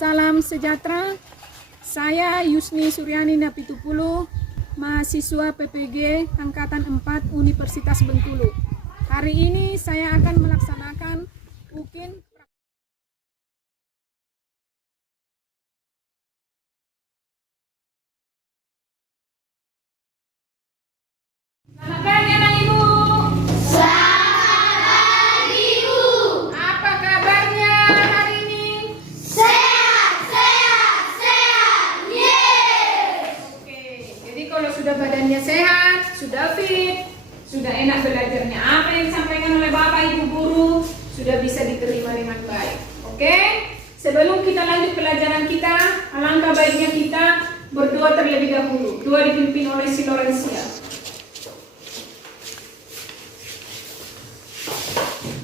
Salam sejahtera. Saya Yusni Suryani Napitupulu, mahasiswa PPG Angkatan 4 Universitas Bengkulu. Hari ini saya akan melaksanakan UKIN. Selamat pagi anak ibu. Selamat pagi, Ibu. Apa kabarnya hari ini? Sehat. Yeay. Oke, jadi kalau sudah badannya sehat, sudah fit, sudah enak belajarnya, apa yang disampaikan oleh Bapak Ibu guru sudah bisa diterima dengan baik. Oke, sebelum kita lanjut pelajaran kita, alangkah baiknya kita berdoa terlebih dahulu. Doa dipimpin oleh si Lorencia.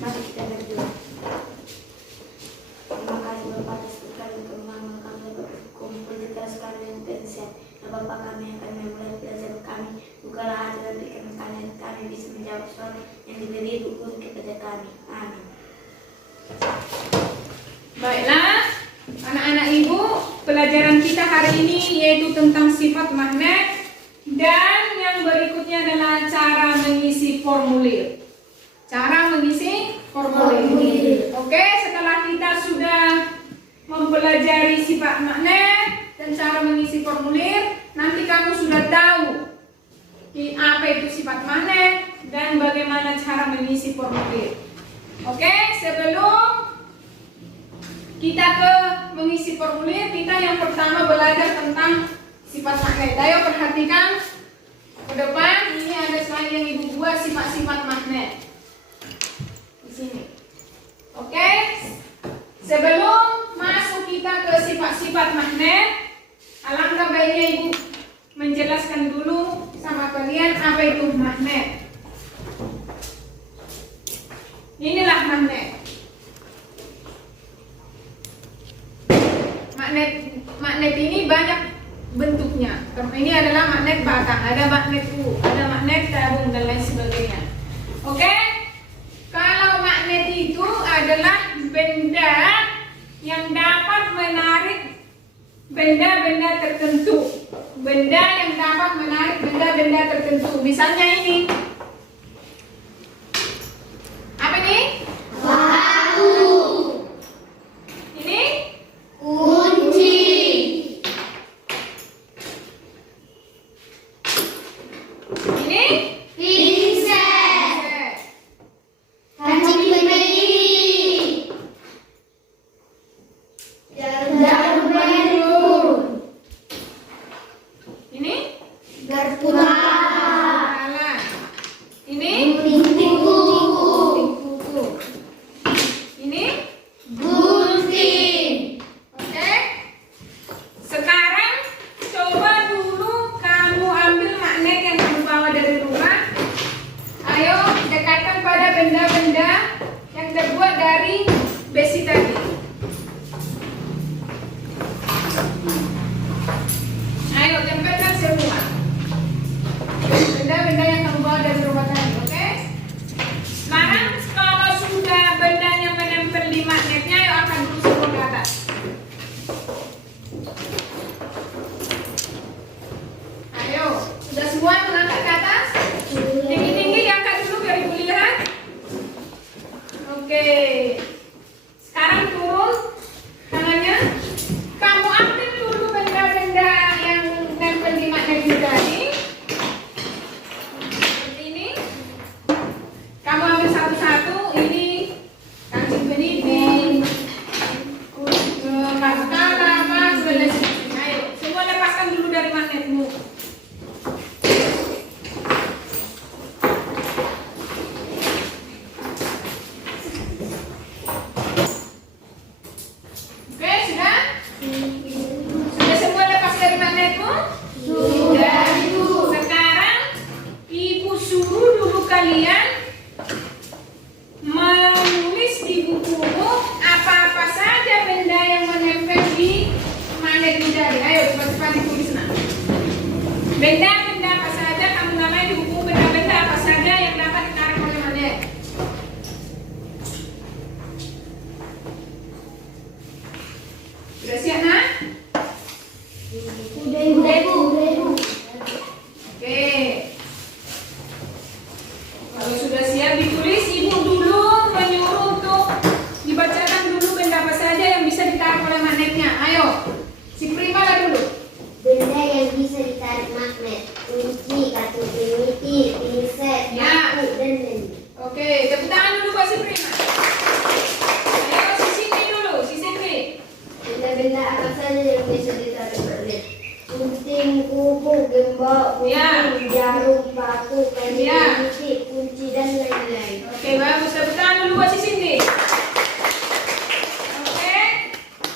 Mari kita berdoa. Terima kasih Bapak atas berkat yang kami berkumpul di kelas kami yang sehat. Dan Bapak kami yang akan memulai pelajaran kami, bukalah hati dan berikan kami bisa menjawab soal yang diberi Ibu Guru kepada kami. Amin. Baiklah, anak-anak ibu, pelajaran kita hari ini yaitu tentang sifat magnet, dan yang berikutnya adalah cara mengisi formulir. Cara mengisi formulir. Oke, setelah kita sudah mempelajari sifat magnet dan cara mengisi formulir, nanti kamu sudah tahu apa itu sifat magnet dan bagaimana cara mengisi formulir. Oke, sebelum kita ke mengisi formulir, kita yang pertama belajar tentang sifat magnet. Ayo perhatikan ke depan, ini ada slide yang ibu buat sifat-sifat magnet di sini. Oke, sebelum masuk kita ke sifat-sifat magnet, alangkah baiknya ibu menjelaskan dulu sama kalian apa itu magnet. Inilah magnet. Magnet ini banyak bentuknya. Ini adalah magnet batang, ada magnet U, ada magnet tabung dan lain sebagainya. Oke? Kalau magnet itu adalah benda yang dapat menarik benda-benda tertentu. Benda yang dapat menarik benda-benda tertentu. Misalnya ini. Apa ini? Batu. Ini? Kunci. Ini? Pincel. Kancing berdiri. Jarum pentul. Ini? Garpu tangan. Alat. Ini? Gunting kuku. Kuku. Ini? Gunting. Oke. Sekarang coba dulu kamu ambil magnet yang kamu bawa dari rumah. Ayo dekatkan pada benda-benda yang terbuat dari besi tadi. Ayo tempelkan semua benda-benda yang kamu bawa dari rumah tadi. Oke. Sekarang kalau sudah bendanya menempel di magnetnya, ayo angkat dulu semua ke atas. Ayo, sudah semua mengangkat ke atas? Tinggi-tinggi diangkat dulu biar ibu lihat. Oke. Sekarang turun tangannya. Kamu ambil dulu benda-benda yang nempel di magnet itu tadi. Seperti ini. Kamu ambil satu-satu. Ini kancing peniti, kartu kala, mas, dan lain sebagainya. Ayo, semua lepaskan dulu dari magnetmu. Oke, sudah? Sudah semua lepas dari magnetmu? Sudah, Ibu. Sekarang ibu suruh dulu kalian menulis di bukumu apa-apa saja benda yang menempel di magnet itu tadi. Ayo cepat-cepat ditulis nah. Benda-benda apa saja kamu namanya di buku, benda-benda apa saja yang dapat ditarik oleh magnet. Sudah siap nak? Udah ibu. Oke. Kalau sudah siap ditulis, ibu dulu menyuruh untuk dibacakan dulu benda apa saja yang bisa ditarik oleh magnetnya. Ayo, si Prima lah dulu. Benda yang bisa ditarik magnet, kunci, kartu primitif, pinset, Ya. paku, dan lain-lain. Oke, tepuk tangan dulu buat si Prima. Ayo si Siti dulu, si Siti. Benda-benda apa saja yang bisa ditarik magnet? Gunting, kuku, gembok, Ya. gunting, jarum, paku, kartu Ya. primitif, kunci, dan lain-lain. Oke, bagus. Tepuk tangan dulu buat si Siti. Oke,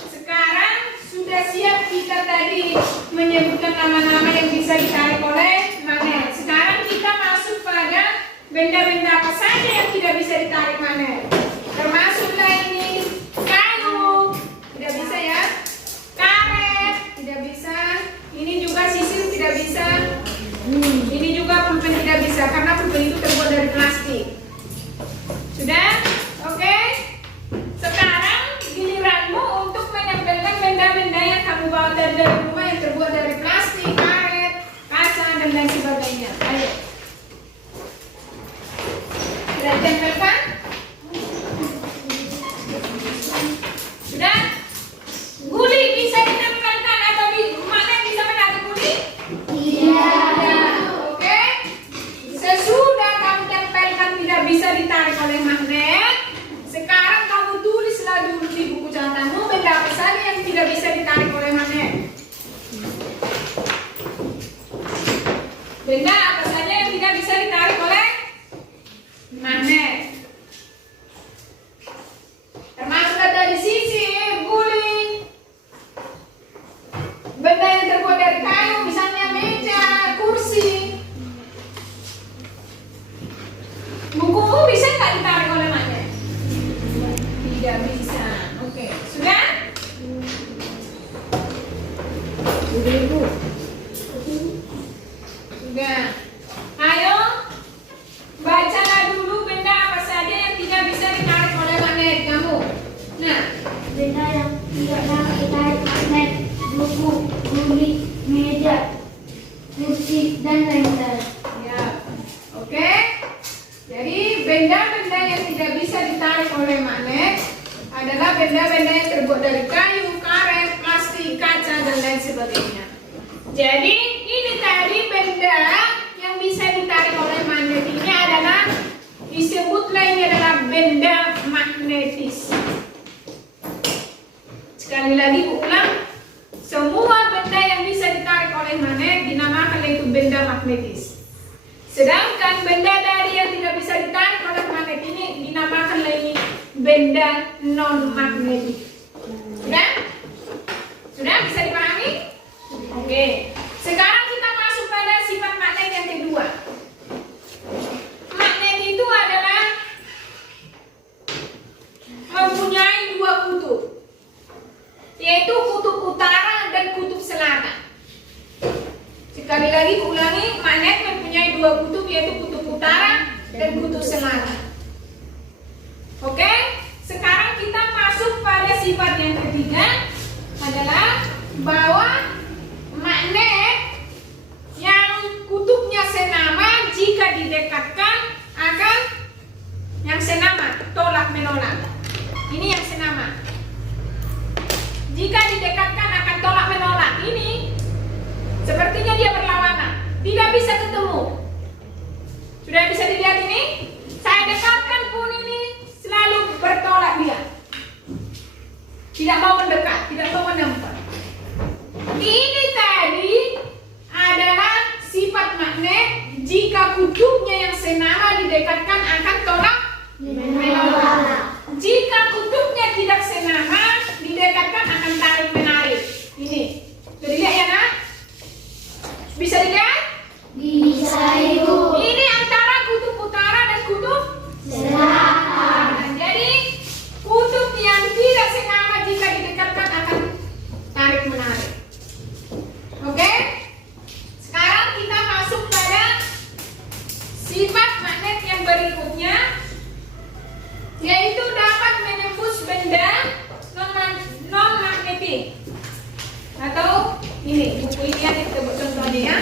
sekarang sudah siap kita tadi menyebutkan nama-nama yang bisa ditarik oleh magnet. Sekarang kita masuk pada benda-benda apa saja yang tidak bisa ditarik magnet. Termasuklah ini kayu, tidak bisa ya. Karet, tidak bisa. Ini juga sisir tidak bisa. Ini juga pulpen tidak bisa karena pulpen itu terbuat dari plastik. Sudah? Oke. Sekarang giliranmu untuk menempelkan benda-benda yang kamu bawa dari rumah yang terbuat dari plastik, karet, kaca, dan lain sebagainya. Ayo. Sudah ditempelkan? Sudah? Guli bisa ditempelkan atau magnet bisa menarik guli? Oke. Sesudah kamu tempelkan tidak bisa ditarik oleh magnet, sekarang kamu tulislah dulu di buku catatanmu benda apa saja yang tidak bisa ditarik oleh magnet. Benda apa saja yang tidak bisa ditarik oleh magnet. Termasuk dari sisir, guling, benda yang terbuat dari kayu, misalnya meja, kursi. Bukumu bisa nggak ditarik oleh magnet? Tidak bisa. Oke, sudah? Ibu. Sudah. Ayo, bacalah dulu benda apa saja yang tidak bisa ditarik oleh magnet kamu. Nah, Benda yang tidak dapat ditarik magnet, buku, guling, meja, kursi, dan lain-lain. ya. Oke. Jadi benda-benda yang tidak bisa ditarik oleh magnet adalah benda-benda yang terbuat dari kayu, karet, plastik, kaca, dan lain sebagainya. Jadi ini tadi benda yang bisa ditarik oleh magnet ini adalah disebutlah ini adalah benda magnetis. Sekali lagi ulang, semua benda yang bisa ditarik oleh magnet dinamakan itu benda magnetis. Sedangkan benda dari yang tidak bisa ditarik oleh magnet ini dinamakan lagi benda non magnetik. Sudah? Sudah bisa dipahami? Oke. Sekarang kita masuk pada sifat magnet yang kedua. Magnet itu adalah mempunyai dua kutub, yaitu kutub utara dan kutub selatan. Sekali lagi ulangi, magnet mempunyai dua kutub, yaitu kutub utara dan kutub selatan. Oke, sekarang kita masuk pada sifat yang ketiga adalah bahwa magnet yang kutubnya senama jika didekatkan akan yang senama, tolak menolak. Ini yang senama. Jika didekatkan akan tolak menolak. Ini sepertinya dia berlawanan, tidak bisa ketemu. Sudah bisa dilihat ini? Saya dekatkan pun ini selalu bertolak dia. Tidak mau mendekat, tidak mau menempat. Ini tadi adalah sifat magnet jika kutubnya yang senama didekatkan akan tolak menolak. Jika kutubnya tidak senama didekatkan akan tarik menarik. Ini. Sudah dilihat ya nak? Bisa dilihat? Bisa, Ibu. Ini antara kutub utara dan kutub Selatan. jadi kutub yang tidak senama jika didekatkan akan tarik menarik. Oke? Sekarang kita masuk pada sifat magnet yang berikutnya, yaitu dapat menembus benda non ini. Atau ini, buku ini ya kita buat contohnya ya.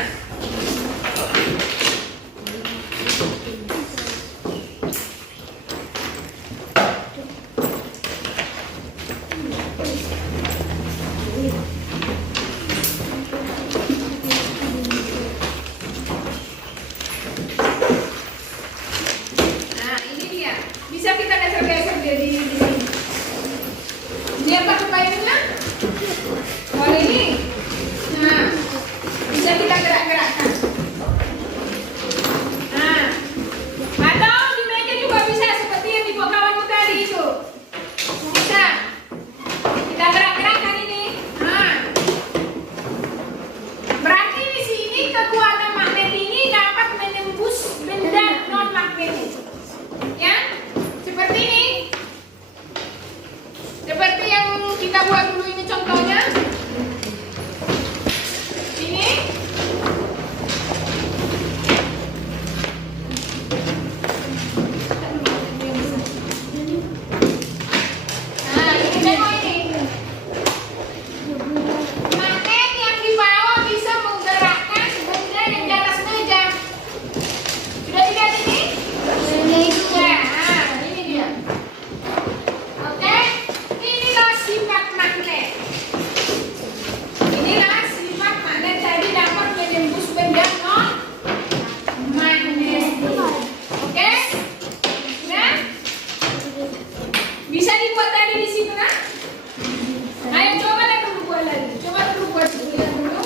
Nah, ini dia. Bisa kita geser-geser dia di sini. Ini apa permainannya? Oh ini. Nah, bisa kita gerak-gerakkan. Nah, atau di meja juga bisa seperti yang dibuat kawanmu tadi itu. Bisa. Kita gerak-gerakkan ini. Nah, berarti di sini kekuatan magnet ini dapat menembus benda non magnetik. Ya, seperti ini. Seperti yang kita buat dulu ini contohnya. Ini. Nah, ini demo ini. Magnet yang di bawah bisa menggerakkan benda yang di atas meja. Sudah dilihat ini? Sudah. Nah, ini dia. Oke, inilah sifat magnet. Inilah sifat magnet tadi dapat menembus benda non magnetik. Oke, nah, bisa dibuat tadi di situ kan? Ayo coba deh dulu buat lagi. Coba dulu buat dulu ya dulu.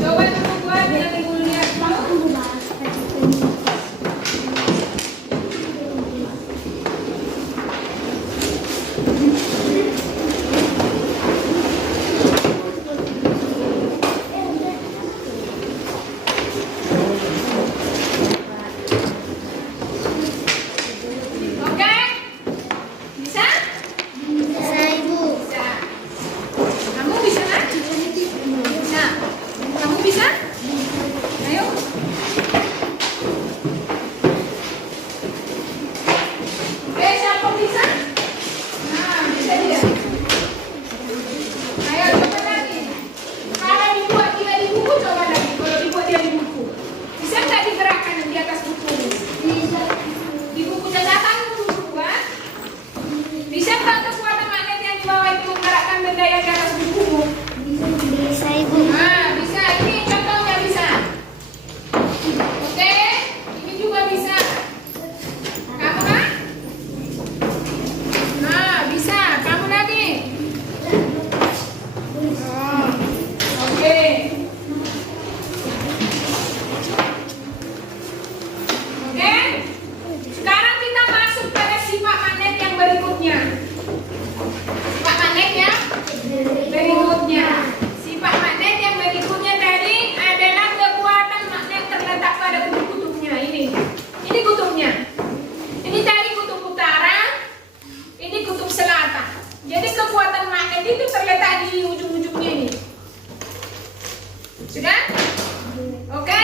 Coba dulu buat biar ibu lihat dulu. Oke, bisa? Bisa. Kamu bisa kan? Bisa. Kamu bisa? Ayo. Oke, siapa bisa? Nah, bisa dia. Ayo coba lagi. Kalau dibuat tidak di buku, coba lagi. Kalau dibuat dia di buku, bisa nggak digerakkan di atas buku? Bisa. Di buku catatan buku kan? Bisa nggak kekuatan magnet yang di bawah itu menggerakkan benda yang di atas buku? Bisa ibu. Nah, bisa. Ini contohnya bisa. Oke, ini juga bisa. Kamu kan? Nah, bisa. Kamu lagi. Oh, oke. Oke. Sekarang kita masuk pada sifat magnet yang berikutnya. Sifat magnet yang berikutnya. Sifat magnet yang berikutnya tadi adalah kekuatan magnet terletak pada kutub-kutubnya. Ini kutubnya. Ini tadi kutub utara, ini kutub selatan. Jadi kekuatan magnet itu terletak di ujung-ujungnya ini. Sudah? Oke.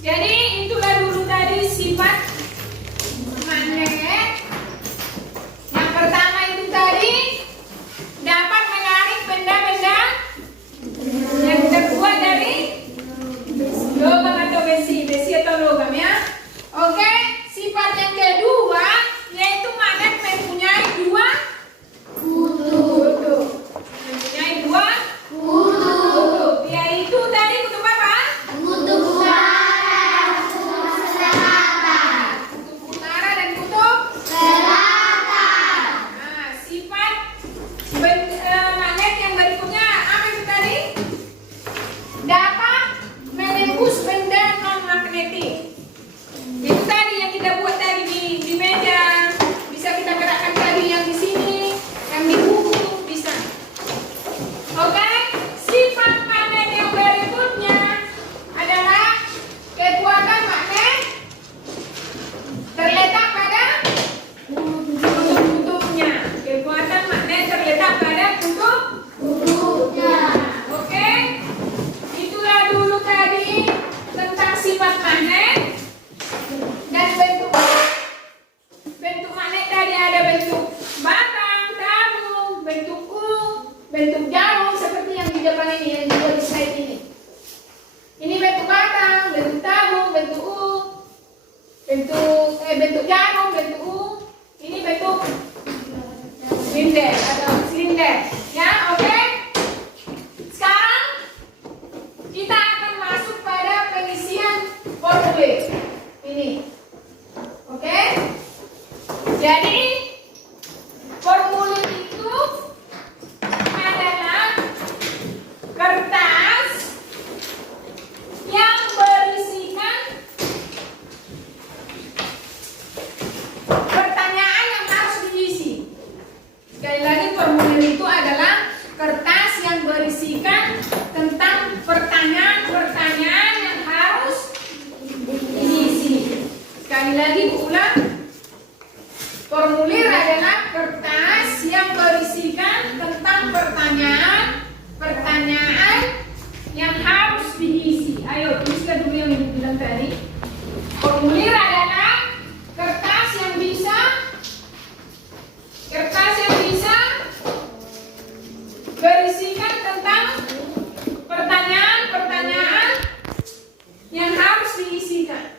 Jadi itulah dulu tadi sifat magnet. Yang pertama itu tadi dapat menarik benda-benda yang terbuat dari logam atau besi atau logam ya. Oke, sifat yang kedua yaitu magnet mempunyai dua kutub. Mempunyai dua kutub. Yaitu tadi kutub apa? Kutub utara, kutub selatan. bentuk jarum seperti yang di depan ini, yang di slide ini. Ini bentuk batang, bentuk tabung, bentuk bentuk jarum, bentuk ini bentuk silinder. Ya, oke. Sekarang kita akan masuk pada pengisian formulir ini. Oke? Jadi formulir itu adalah kertas yang berisikan pertanyaan yang harus diisi. Sekali lagi, formulir itu adalah kertas yang berisikan tentang pertanyaan-pertanyaan yang harus diisi. Sekali lagi, ulang. Formulir adalah kertas yang berisikan tentang pertanyaan-pertanyaan yang harus diisi. Ayo, tuliskan dulu yang ibu bilang tadi. Formulir adalah kertas yang bisa berisikan tentang pertanyaan-pertanyaan yang harus diisikan.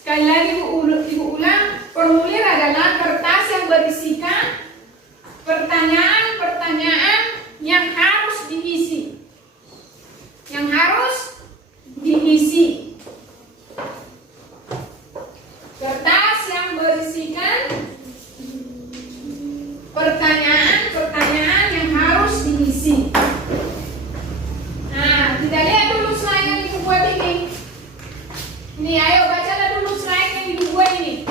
Sekali lagi ibu ulang, formulir adalah kertas yang berisikan pertanyaan-pertanyaan yang harus diisi. Yang harus diisi. Kertas yang berisikan pertanyaan-pertanyaan yang harus diisi. Nah, kita lihat dulu slide yang ibu buat ini. Ini, ayo bacalah dulu slide yang ibu buat ini.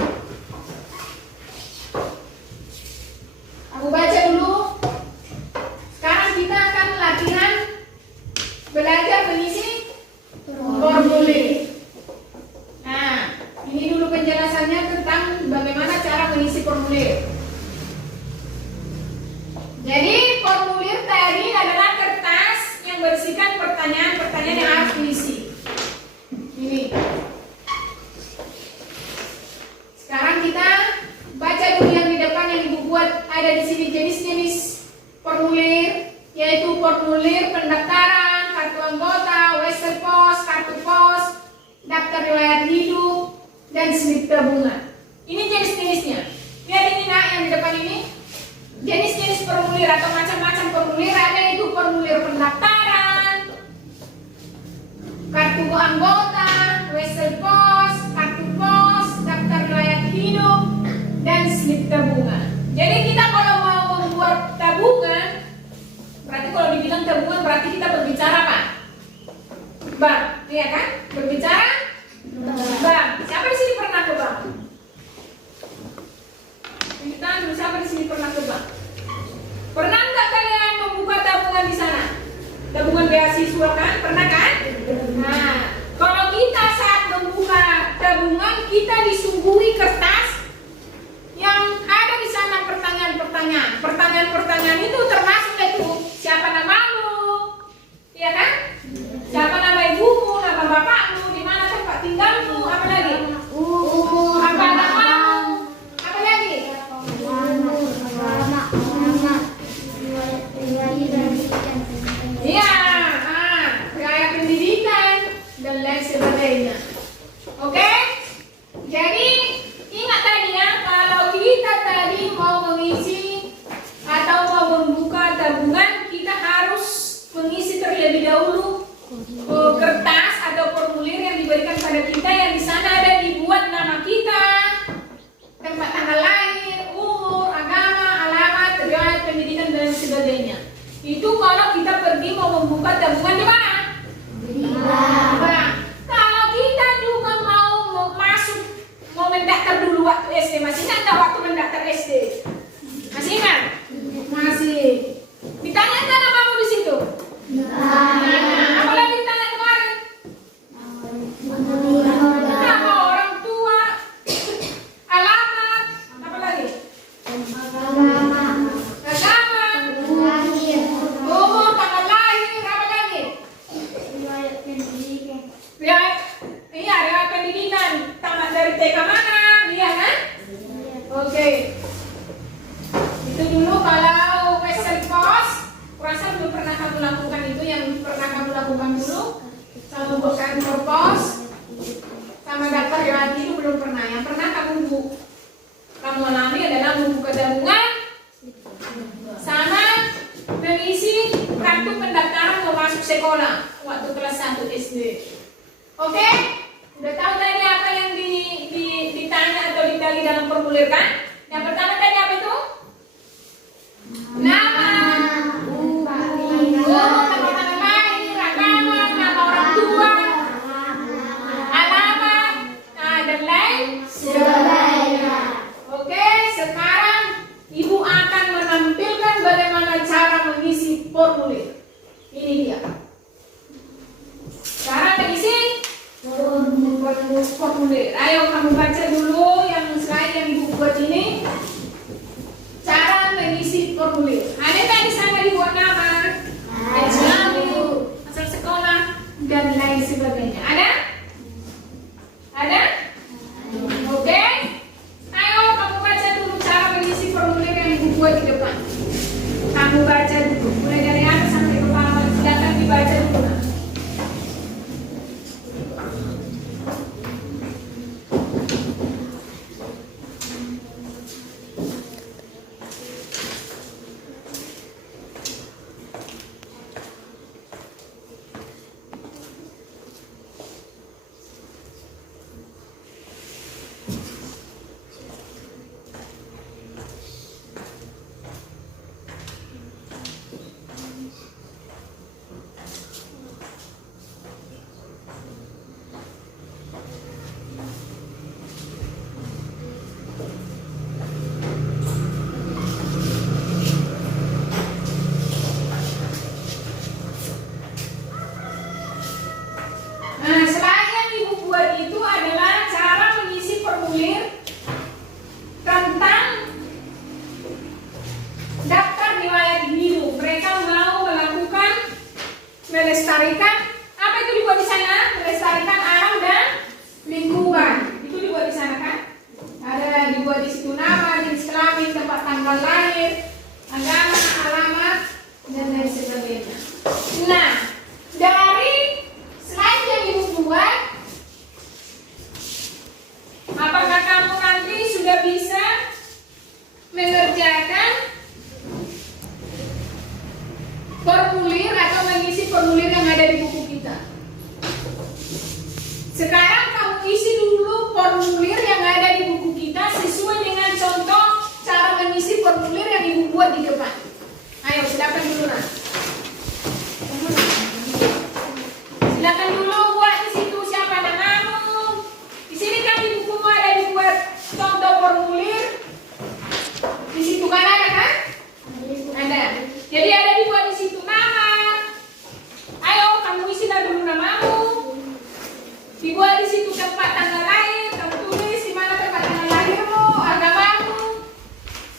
Aku baca dulu. Sekarang kita akan latihan belajar mengisi formulir. Nah, ini dulu penjelasannya tentang bagaimana cara mengisi formulir. Jadi formulir tadi adalah kertas yang berisikan pertanyaan-pertanyaan yang harus diisi. Ini. Sekarang kita baca dulu yang di depan yang ibu buat. Ada di sini jenis-jenis formulir, yaitu formulir pendaftaran, kartu anggota, wesel pos, kartu pos, daftar riwayat hidup, dan slip tabungan. Ini jenis-jenisnya. Lihat ini nak yang di depan ini. Jenis-jenis formulir atau macam-macam formulir ada, itu formulir pendaftaran, kartu anggota, wesel pos, kartu pos, daftar riwayat hidup, dan slip tabungan. Jadi kita kalau mau membuat tabungan, berarti kalau dibilang tabungan berarti kita berbicara Pak. Bang, iya kan? Berbicara? Bang, siapa di sini pernah ke bank? Kita siapa di sini pernah ke bank? Pernah nggak kalian membuka tabungan di sana? Tabungan beasiswa kan? Pernah kan? Nah, kalau kita saat membuka tabungan, kita disuguhi kertas yang ada di sana pertanyaan-pertanyaan. Pertanyaan-pertanyaan itu termasuk itu siapa namamu, iya kan? Siapa nama ibumu, nama bapakmu, di mana tempat tinggalmu, apa lagi? Apa namamu, apa lagi? Iya, riwayat pendidikan dan lain sebagainya. Oke? Jadi ingat tadi ya, kalau kita tadi mau mengisi atau mau membuka tabungan, kita harus mengisi terlebih dahulu kertas atau formulir yang diberikan pada kita, yang di sana ada dibuat nama kita, tempat tanggal lahir, umur, agama, alamat, riwayat pendidikan dan sebagainya. Itu kalau kita pergi mau membuka tabungan di mana? Nah, kalau kita juga mau masuk, mau mendaftar dulu waktu SD, masih ingat nggak waktu mendaftar SD? Masih ingat? Masih. Ditanya nggak namamu di situ? Apa lagi ditanya kemarin? Nama orang tua, alamat, apa lagi? Agama, umur, tanggal lahir, apa lagi? Riwayat pendidikan, tamat dari TK mana, iya kan? Oke. Itu dulu kalau wesel bukan pos sama daftar lagi itu belum pernah. Yang pernah kamu alami adalah membuka tabungan sama mengisi kartu pendaftaran mau masuk sekolah waktu kelas 1 SD. Oke? Udah tahu tadi apa yang ditanya atau ditagi dalam formulir kan? Yang pertama tadi apa itu? Nama, nama tanggal lahir, agama, nama orang tua, alamat, dan lain sebagainya. Oke, sekarang Ibu akan menampilkan bagaimana cara mengisi formulir. Ini dia. Cara mengisi formulir. Ayo kamu baca dulu yang slide yang Ibu buat ini. Cara mengisi formulir. Ada kan di sana dibuat nama, asal sekolah dan lain sebagainya. Ada? Ada? Oke. Ayo kamu baca dulu cara mengisi formulir yang Ibu buat di depan. Kamu baca dulu. Mulai dari atas sampai ke bawah. Silakan dibaca dulu. Nah, slide yang Ibu buat itu adalah cara mengisi formulir tentang daftar riwayat hidup. Mereka mau melakukan melestarikan apa itu dibuat di sana? Melestarikan alam dan lingkungan. Itu dibuat di sana kan? Ada dibuat di situ nama, jenis kelamin, tempat tanggal lahir, agama, alamat, dan lain sebagainya. Nah, dari slide yang Ibu buat, apakah kamu nanti sudah bisa mengerjakan formulir atau mengisi formulir yang ada di buku kita? Sekarang kamu isi dulu formulir yang ada di buku kita sesuai dengan contoh cara mengisi formulir yang Ibu buat di depan. Ayo, silakan dulu Nah. Silakan dulu buat di situ siapa namamu. Di sini kan di bukumu ada dibuat contoh formulir. Di situ kan ada kan? Ada. Jadi ada dibuat di situ nama. Ayo kamu isilah dulu namamu. Dibuat di situ tempat tanggal lahir. Kamu tulis di mana tempat tanggal lahirmu, agamamu,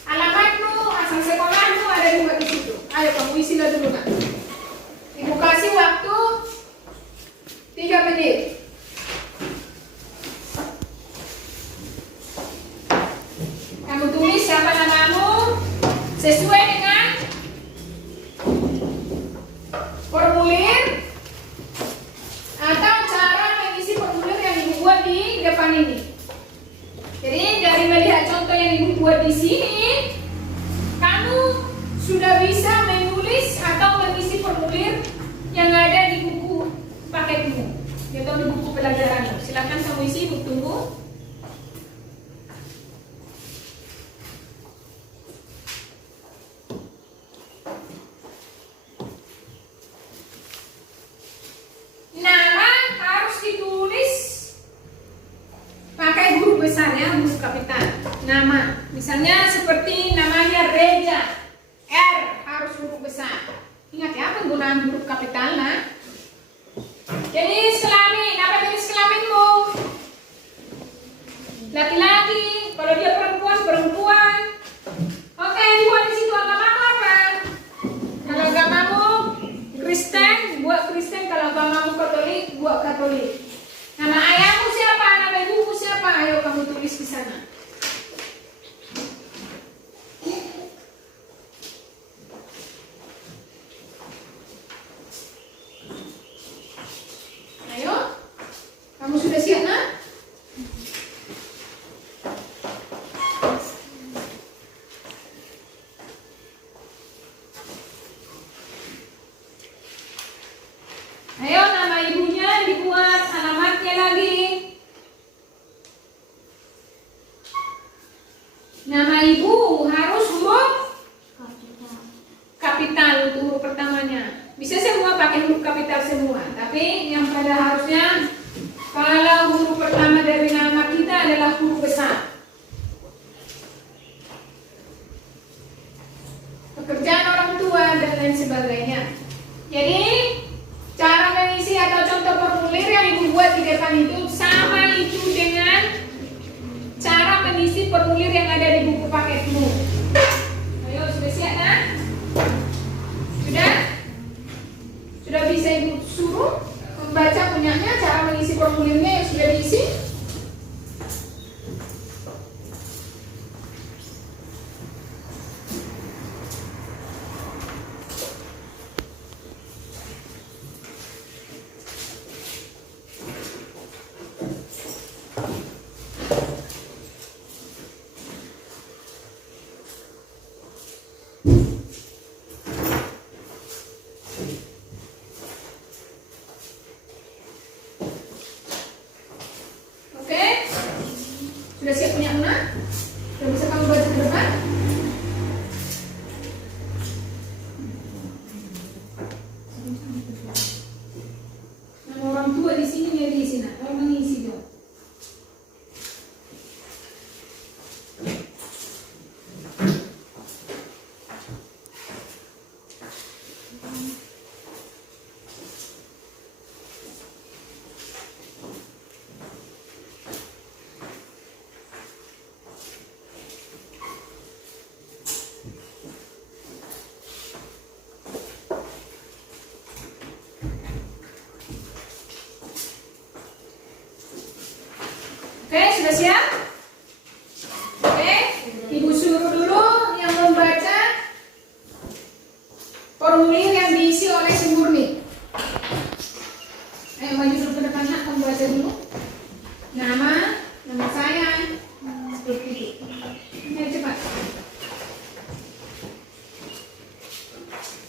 alamatmu, asal sekolahmu ada dibuat di situ. Ayo kamu isilah dulu Nak. Ibu kasih waktu 3 menit. Kamu tulis siapa namamu sesuai dengan formulir atau cara mengisi formulir yang Ibu buat di depan ini. Jadi dari melihat contoh yang Ibu buat di sini, kamu sudah bisa menulis atau mengisi formulir yang ada di buku paketmu atau di buku pelajaranmu. Silakan kamu isi, Ibu tunggu. Nama harus ditulis pakai huruf besar ya, huruf kapital. Nama, misalnya seperti namanya Reja, R harus huruf besar. Ingat ya penggunaan huruf kapital Nah. Jenis kelamin, apa jenis kelaminmu? Laki-laki, kalau dia perempuan, perempuan. Oke, dibuat di situ agamamu apa? Kalau agamamu Kristen, buat Kristen. Kalau agamamu Katolik, buat Katolik. Nama ayahmu siapa? Nama ibumu siapa? Ayo kamu tulis di sana. Ayo. Ayo, nama ibunya dibuat, alamatnya lagi. Nama ibu harus huruf kapital untuk huruf pertamanya. Bisa semua pakai huruf kapital semua, tapi yang pada harusnya kalau huruf pertama dari nama kita adalah huruf besar. Pekerjaan orang tua dan lain sebagainya. Jadi cara mengisi atau contoh formulir yang ibu buat di depan itu sama itu dengan cara mengisi formulir yang ada di buku paketmu. Ayo, sudah siap kan? Sudah? Sudah bisa ibu suruh membaca punyanya cara mengisi formulirnya yang sudah diisi? Sudah siap punya anak? Sudah bisa kamu baca ke depan? Nama orang tua di sini ya di sini. Kalau mengisi dong. Oke, sudah siap? Oke, ibu suruh dulu yang membaca formulir yang diisi oleh si Murni. Ayo maju dulu ke depan, nak, kamu baca dulu. Nama saya, seperti itu. Ayo cepat.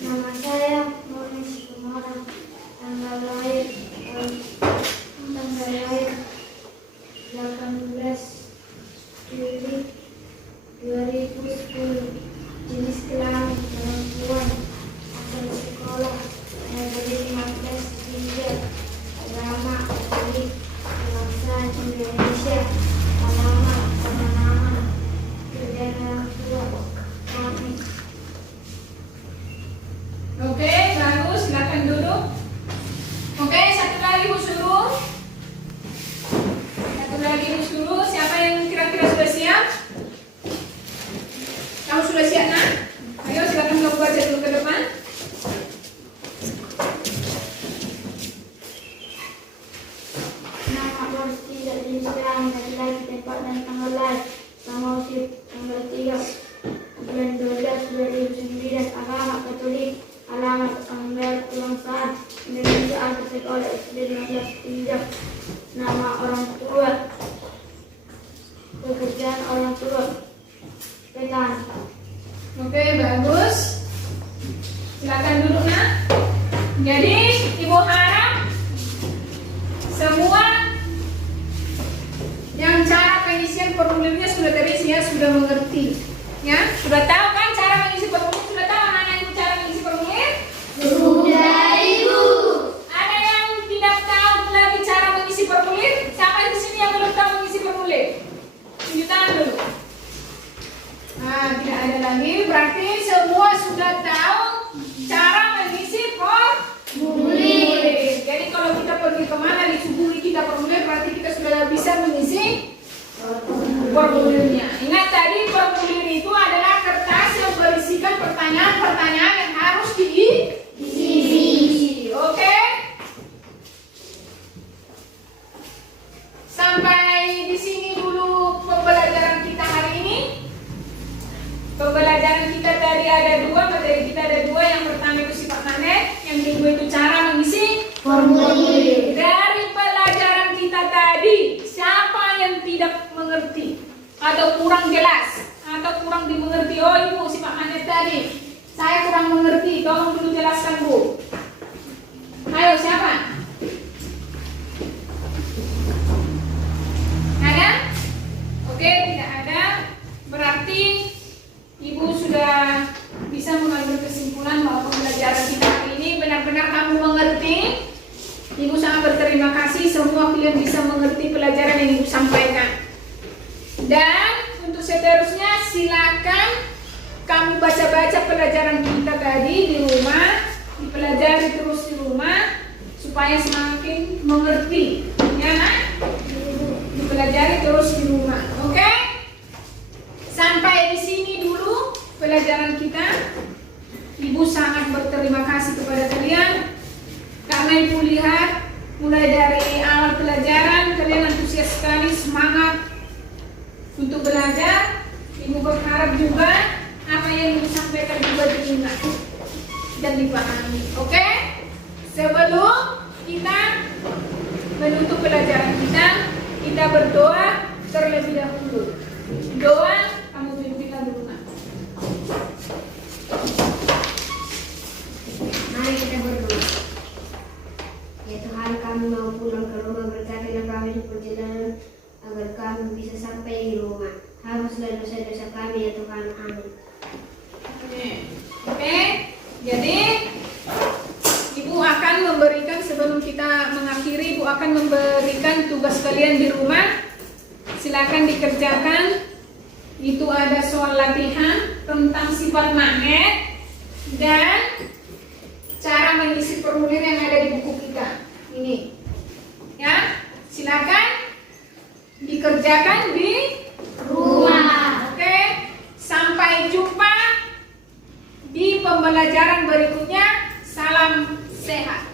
Nama saya Murni Sukumara. Tanggal lahir 18 Juli 2010. Jenis kelamin perempuan. Asal sekolah negeri 15 Hijab. Agama Katolik. Kebangsaan Indonesia. Alamat sama nama. Kerjaan orang tua kami. Oke, bagus. Silakan duduk. Oke, satu lagi ibu suruh. Satu lagi ibu suruh. Siapa yang kira-kira sudah siap? Kamu sudah siap, nak? Ayo, silakan kamu baca dulu ke depan. Nama harus tidak diserang laki-laki, tempat dan tanggal lahir. Nama usia tanggal 3 bulan 12 2009. Agama Katolik. Alamat tanggal kebangsaan Indonesia. Asal sekolah SD 15 Hijab. Nama orang tua. Pekerjaan orang tua petani. Oke, bagus. Silakan duduk, nak. Jadi, ibu harap semua yang cara pengisian formulirnya sudah terisi ya, sudah mengerti. Ya, sudah tahu kan cara mengisi formulir? Sudah tahu anak-anak ibu cara mengisi formulir? Sudah, Ibu. Ada yang tidak tahu lagi cara mengisi formulir? Siapa di sini yang belum tahu mengisi formulir? Tunjuk tangan dulu. Nah, tidak ada lagi. Berarti semua sudah tahu cara mengisi formulir. Jadi kalau kita pergi kemana disuguhi kita formulir, berarti kita sudah bisa mengisi formulirnya. Ingat tadi formulir itu adalah kertas yang berisikan pertanyaan-pertanyaan yang harus diisi. Oke? Sampai di sini dulu pembelajaran kita hari ini. Pembelajaran kita tadi ada dua, materi kita ada dua. Yang pertama itu sifat magnet, yang kedua itu cara mengisi Formulir. Dari pelajaran kita tadi, siapa yang tidak mengerti atau kurang jelas atau kurang dimengerti? Oh, ibu sifat magnet tadi saya kurang mengerti, tolong dulu jelaskan, Bu. Ayo, siapa? Ibu sudah bisa mengambil kesimpulan bahwa pembelajaran kita hari ini benar-benar kamu mengerti. Ibu sangat berterima kasih semua kalian bisa mengerti pelajaran yang Ibu sampaikan. Dan untuk seterusnya silakan kamu baca-baca pelajaran kita tadi di rumah, dipelajari terus di rumah supaya semakin mengerti. Ya, nak? Dipelajari terus di rumah. Oke? Sampai di sini dulu pelajaran kita. Ibu sangat berterima kasih kepada kalian karena Ibu lihat mulai dari awal pelajaran kalian antusias sekali, semangat untuk belajar. Ibu berharap juga apa yang Ibu sampaikan juga diingat dan dipahami. Oke? Sebelum kita menutup pelajaran kita berdoa terlebih dahulu. Doa, kamu pimpin dulu, nak. Mari kita berdoa. Ya Tuhan, kami mau pulang ke rumah, berkatilah kami di perjalanan agar kami bisa sampai di rumah. Hapuslah dosa-dosa kami ya Tuhan. Amin. Oke, jadi Ibu akan memberikan, sebelum kita mengakhiri, Ibu akan memberikan tugas kalian di rumah. Silakan dikerjakan. Itu ada soal latihan tentang sifat magnet dan cara mengisi formulir yang ada di buku kita. Ini, ya, silakan dikerjakan di rumah. Oke, sampai jumpa di pembelajaran berikutnya. Salam sehat.